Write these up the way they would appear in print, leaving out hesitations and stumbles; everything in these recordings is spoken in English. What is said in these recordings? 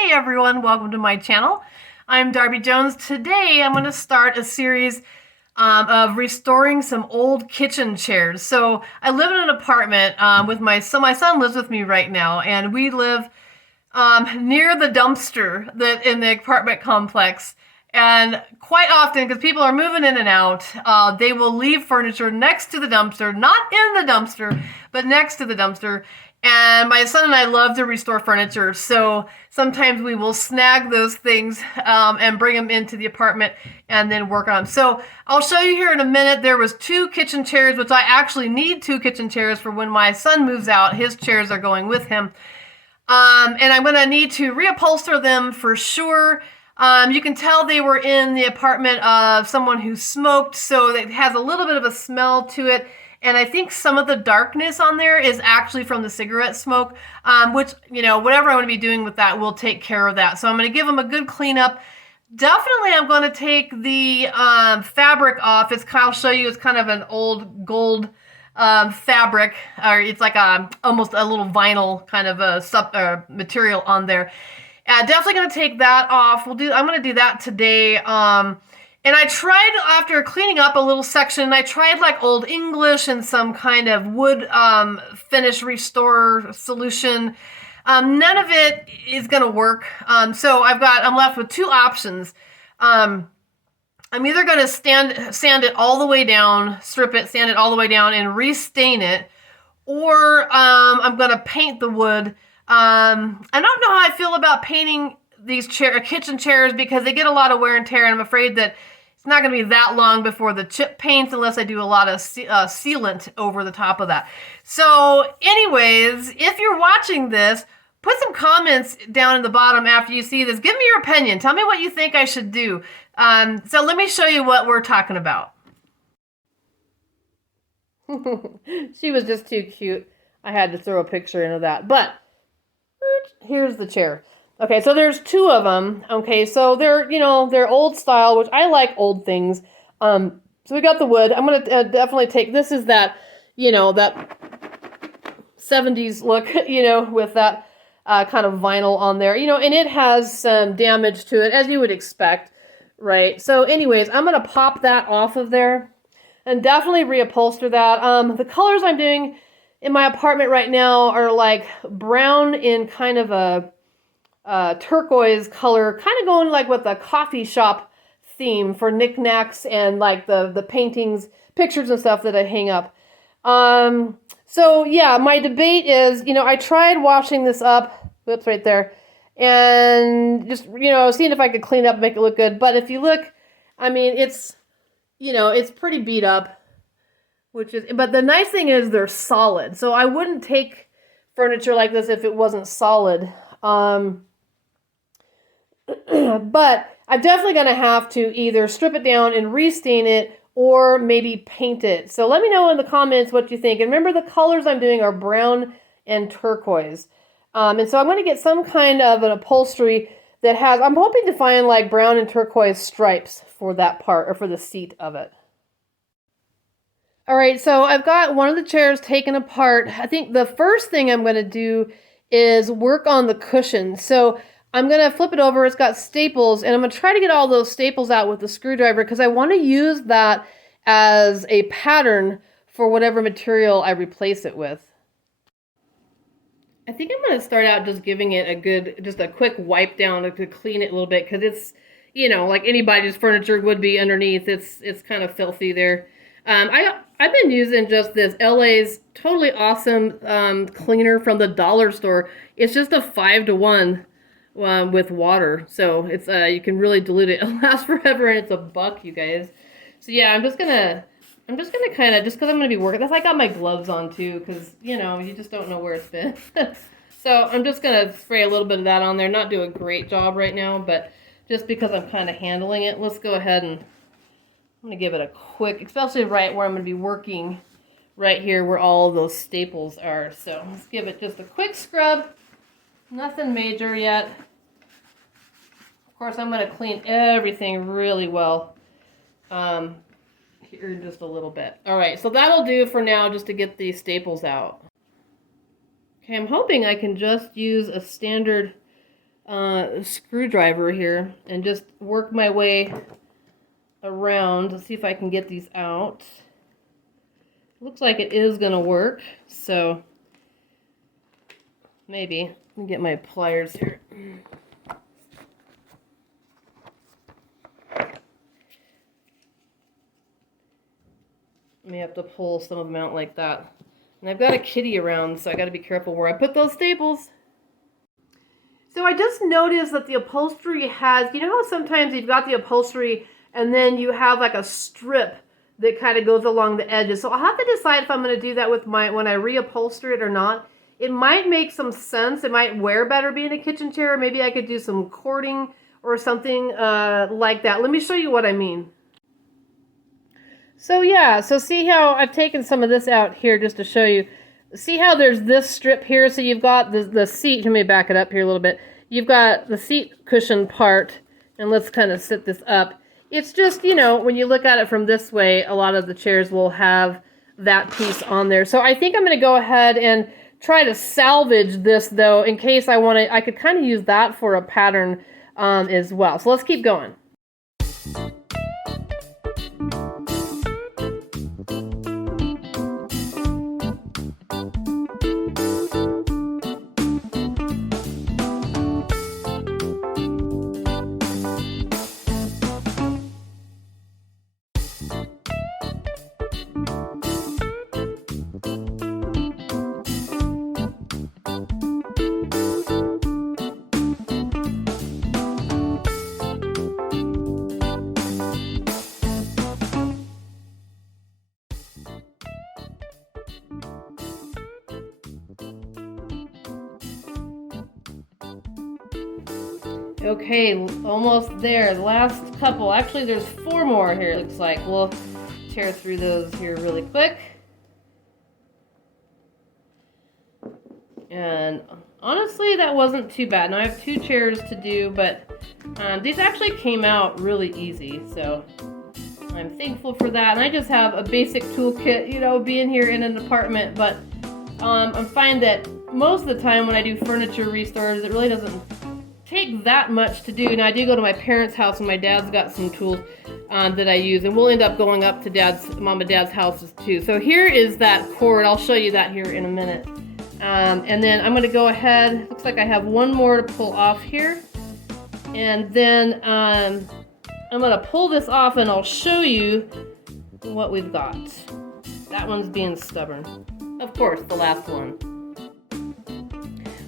Hey everyone, welcome to my channel. I'm Darby Jones. Today I'm going to start a series of restoring some old kitchen chairs. So I live in an apartment with my son. My son lives with me right now, and we live near the dumpster that in the apartment complex. And quite often, because people are moving in and out, they will leave furniture next to the dumpster, not in the dumpster, but next to the dumpster. And my son and I love to restore furniture, so sometimes we will snag those things and bring them into the apartment and then work on them. So I'll show you here in a minute. There was 2 kitchen chairs, which I actually need 2 kitchen chairs for when my son moves out. His chairs are going with him. And I'm going to need to reupholster them for sure. You can tell they were in the apartment of someone who smoked, so it has a little bit of a smell to it. And I think some of the darkness on there is actually from the cigarette smoke, which, you know, whatever I'm going to be doing with that will take care of that. So I'm going to give them a good cleanup. Definitely I'm going to take the fabric off. I'll show you, it's kind of an old gold fabric, or it's like almost a little vinyl kind of a material on there. Definitely going to take that off. I'm going to do that today. And I tried, after cleaning up a little section, I tried like Old English and some kind of wood finish restore solution. None of it is going to work. So I'm left with 2 options. I'm either going to sand it all the way down, strip it, sand it all the way down, and restain it, or I'm going to paint the wood. I don't know how I feel about painting these kitchen chairs because they get a lot of wear and tear, and I'm afraid that it's not going to be that long before the chip paints unless I do a lot of sealant over the top of that. So anyways, if you're watching this, put some comments down in the bottom after you see this. Give me your opinion. Tell me what you think I should do. So let me show you what we're talking about. She was just too cute. I had to throw a picture into that. But here's the chair. Okay, so there's 2 of them. Okay, so they're old style, which I like old things. So we got the wood. I'm gonna definitely take, this is that, that 70s look, with that kind of vinyl on there, and it has some damage to it, as you would expect, right? So anyways, I'm gonna pop that off of there and definitely reupholster that. The colors I'm doing in my apartment right now are like brown in kind of a turquoise color, kind of going like with a coffee shop theme for knickknacks and like the paintings, pictures and stuff that I hang up. So yeah, my debate is, I tried washing this up, whoops, right there, and just, seeing if I could clean up and make it look good. But if you look, I mean, it's pretty beat up, but the nice thing is they're solid. So I wouldn't take furniture like this if it wasn't solid. But I'm definitely going to have to either strip it down and restain it or maybe paint it. So let me know in the comments what you think. And remember, the colors I'm doing are brown and turquoise. And so I'm going to get some kind of an upholstery that has, I'm hoping to find like brown and turquoise stripes for that part, or for the seat of it. All right, so I've got one of the chairs taken apart. I think the first thing I'm going to do is work on the cushion. So I'm going to flip it over. It's got staples, and I'm going to try to get all those staples out with the screwdriver because I want to use that as a pattern for whatever material I replace it with. I think I'm going to start out just giving it just a quick wipe down to clean it a little bit, because it's, like anybody's furniture would be underneath. It's kind of filthy there. I've been using just this LA's totally awesome cleaner from the dollar store. It's just a 5-to-1. With water, so it's you can really dilute it. It'll last forever, and it's $1, you guys. So yeah, I'm just gonna kind of, just because I'm gonna be working. That's, I got my gloves on too, because you just don't know where it's been. So I'm just gonna spray a little bit of that on there. Not do a great job right now, but just because I'm kind of handling it, let's go ahead and I'm gonna give it a quick, especially right where I'm gonna be working, right here where all of those staples are. So let's give it just a quick scrub. Nothing major yet. Of course, I'm going to clean everything really well here in just a little bit. All right, so that'll do for now, just to get these staples out. Okay, I'm hoping I can just use a standard screwdriver here and just work my way around to see if I can get these out. Looks like it is going to work, so maybe. Let me get my pliers here. I may have to pull some of them out like that. And I've got a kitty around, so I got to be careful where I put those staples. So I just noticed that the upholstery has, you know how sometimes you've got the upholstery and then you have like a strip that kind of goes along the edges. So I'll have to decide if I'm going to do that with when I reupholster it or not. It might make some sense. It might wear better being a kitchen chair. Maybe I could do some cording or something like that. Let me show you what I mean. So yeah, so see how I've taken some of this out here just to show you. See how there's this strip here? So you've got the seat. Let me back it up here a little bit. You've got the seat cushion part, and let's kind of sit this up. It's just, you know, when you look at it from this way, a lot of the chairs will have that piece on there. So I think I'm going to go ahead and try to salvage this, though, in case I want to. I could kind of use that for a pattern as well. So let's keep going. Okay, almost there. The last couple. Actually, there's 4 more here, it looks like. We'll tear through those here really quick. And honestly, that wasn't too bad. Now I have 2 chairs to do, but these actually came out really easy, so I'm thankful for that. And I just have a basic toolkit, you know, being here in an apartment, but I find that most of the time when I do furniture restores, it really doesn't take that much to do. Now I do go to my parents' house, and my dad's got some tools that I use, and we'll end up going up to mom and dad's houses too. So here is that cord. I'll show you that here in a minute. And then I'm going to go ahead. Looks like I have 1 more to pull off here, and then I'm going to pull this off, and I'll show you what we've got. That one's being stubborn. Of course, the last one.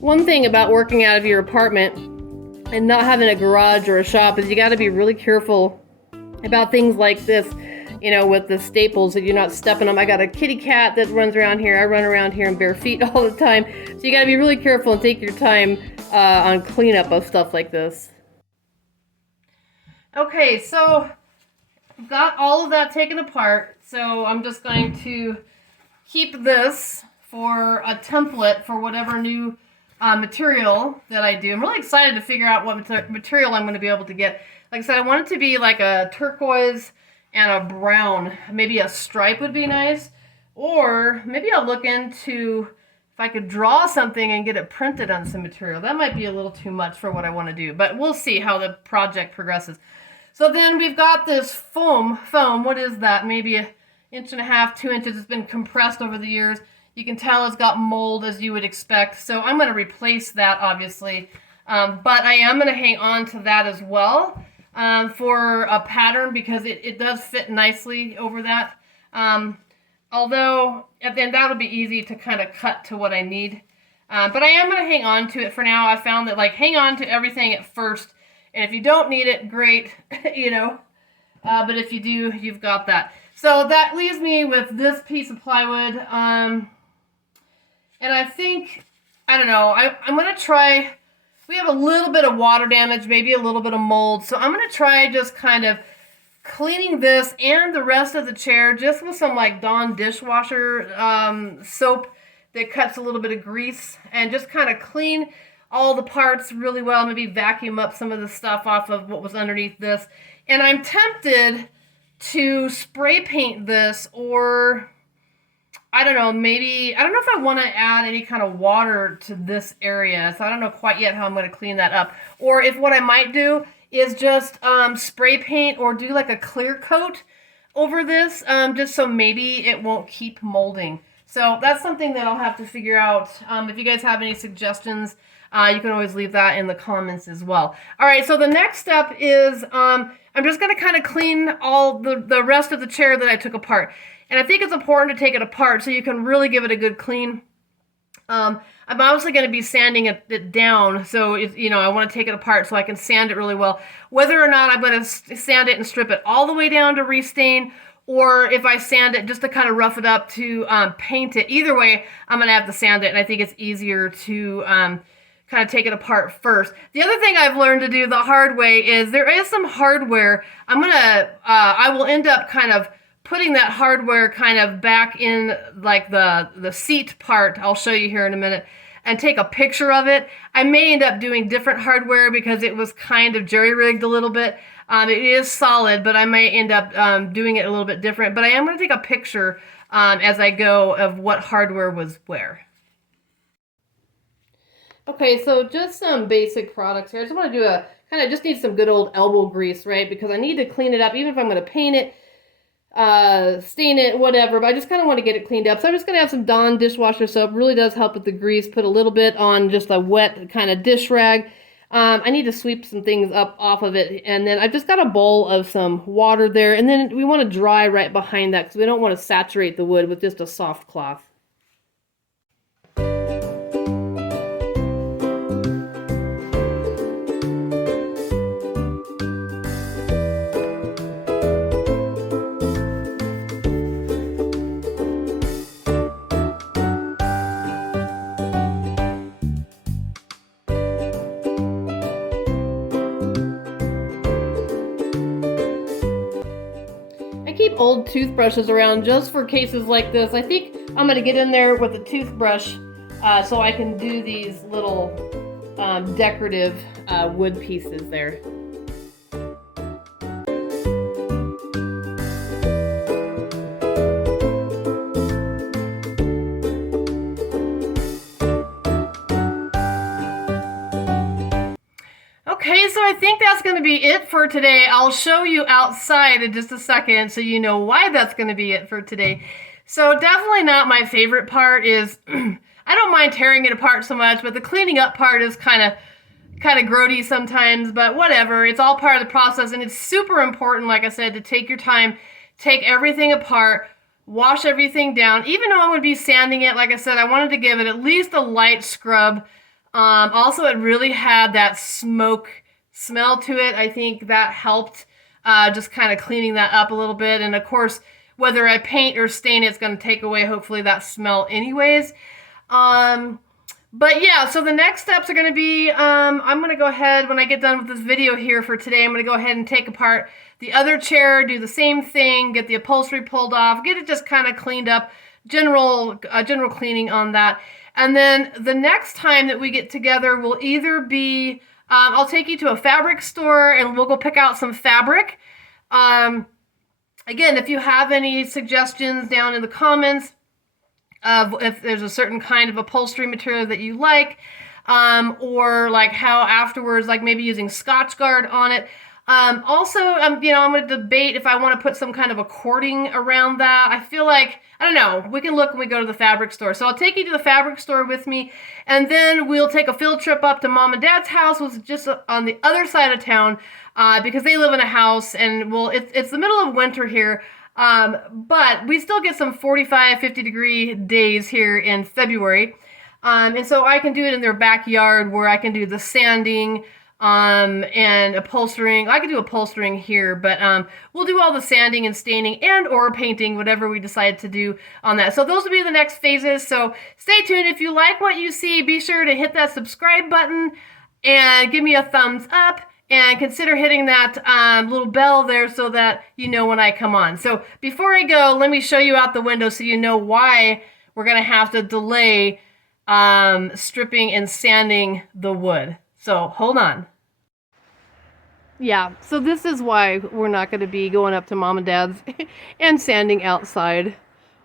One thing about working out of your apartment and not having a garage or a shop is you got to be really careful about things like this, you know, with the staples, that you're not stepping them. I got a kitty cat that runs around here. I run around here in bare feet all the time. So you got to be really careful and take your time on cleanup of stuff like this. Okay, so I've got all of that taken apart. So I'm just going to keep this for a template for whatever new material that I do. I'm really excited to figure out what material I'm going to be able to get. Like I said, I want it to be like a turquoise and a brown. Maybe a stripe would be nice. Or maybe I'll look into if I could draw something and get it printed on some material. That might be a little too much for what I want to do, but we'll see how the project progresses. So then we've got this foam. What is that? Maybe 1.5 inches, 2 inches. It's been compressed over the years. You can tell it's got mold, as you would expect. So I'm going to replace that, obviously. But I am going to hang on to that as well for a pattern, because it does fit nicely over that. Although, at the end, that'll be easy to kind of cut to what I need. But I am going to hang on to it for now. I found that, like, hang on to everything at first. And if you don't need it, great, you know. But if you do, you've got that. So that leaves me with this piece of plywood. And I think, I don't know, I'm going to try, we have a little bit of water damage, maybe a little bit of mold. So I'm going to try just kind of cleaning this and the rest of the chair just with some like Dawn dishwasher soap that cuts a little bit of grease, and just kind of clean all the parts really well. Maybe vacuum up some of the stuff off of what was underneath this. And I'm tempted to spray paint this, or I don't know, maybe, I don't know if I want to add any kind of water to this area, so I don't know quite yet how I'm going to clean that up. Or if what I might do is just spray paint or do like a clear coat over this, just so maybe it won't keep molding. So that's something that I'll have to figure out. If you guys have any suggestions, you can always leave that in the comments as well. All right, so the next step is I'm just going to kind of clean all the rest of the chair that I took apart. And I think it's important to take it apart so you can really give it a good clean. I'm obviously going to be sanding it down, so if, you know, I want to take it apart so I can sand it really well. Whether or not I'm going to sand it and strip it all the way down to restain, or if I sand it just to kind of rough it up to paint it. Either way, I'm going to have to sand it, and I think it's easier to kind of take it apart first. The other thing I've learned to do the hard way is there is some hardware. I will end up kind of putting that hardware kind of back in like the seat part, I'll show you here in a minute, and take a picture of it. I may end up doing different hardware because it was kind of jerry-rigged a little bit. It is solid, but I may end up doing it a little bit different. But I am going to take a picture as I go of what hardware was where. Okay, so just some basic products here. I just want to do a, kind of just need some good old elbow grease, right? Because I need to clean it up, even if I'm going to paint it, stain it, whatever, but I just kind of want to get it cleaned up. So I'm just going to have some Dawn dishwasher soap. Really does help with the grease. Put a little bit on just a wet kind of dish rag. I need to sweep some things up off of it, and then I've just got a bowl of some water there, and then we want to dry right behind that because we don't want to saturate the wood with just a soft cloth. Keep old toothbrushes around just for cases like this. I think I'm going to get in there with a toothbrush so I can do these little decorative wood pieces there. Okay, so I think that's going to be it for today. I'll show you outside in just a second so you know why that's going to be it for today. So definitely not my favorite part is, I don't mind tearing it apart so much, but the cleaning up part is kind of grody sometimes, but whatever. It's all part of the process, and it's super important, like I said, to take your time, take everything apart, wash everything down. Even though I'm going to be sanding it, like I said, I wanted to give it at least a light scrub. Also, it really had that smoke smell to it. I think that helped just kind of cleaning that up a little bit. And of course, whether I paint or stain it, it's going to take away, hopefully, that smell anyways. But yeah, so the next steps are going to be, I'm going to go ahead, when I get done with this video here for today, I'm going to go ahead and take apart the other chair, do the same thing, get the upholstery pulled off, get it just kind of cleaned up, general cleaning on that. And then the next time that we get together will either be, I'll take you to a fabric store and we'll go pick out some fabric. Again, if you have any suggestions down in the comments of if there's a certain kind of upholstery material that you like, or like how afterwards, like maybe using Scotchgard on it. Also, you know, I'm going to debate if I want to put some kind of a cording around that. I feel like, I don't know, we can look when we go to the fabric store. So I'll take you to the fabric store with me, and then we'll take a field trip up to Mom and Dad's house, which is just on the other side of town, because they live in a house, and well, it's the middle of winter here, but we still get some 45, 50 degree days here in February. And so I can do it in their backyard where I can do the sanding, and upholstering. I could do upholstering here, but we'll do all the sanding and staining and or painting, whatever we decide to do on that. So those will be the next phases. So stay tuned. If you like what you see, be sure to hit that subscribe button and give me a thumbs up, and consider hitting that little bell there so that you know when I come on. So before I go, let me show you out the window so you know why we're going to have to delay stripping and sanding the wood. So hold on. Yeah, so this is why we're not going to be going up to Mom and Dad's and sanding outside.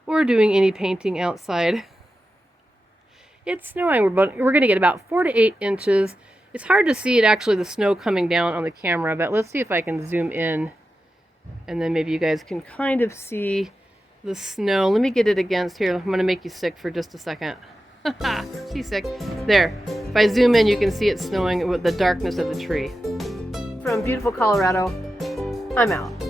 or doing any painting outside. It's snowing. We're going to get about 4 to 8 inches. It's hard to see it actually, the snow coming down on the camera, but let's see if I can zoom in and then maybe you guys can kind of see the snow. Let me get it against here. I'm going to make you sick for just a second. She's sick. There. If I zoom in, you can see it snowing with the darkness of the tree. From beautiful Colorado, I'm out.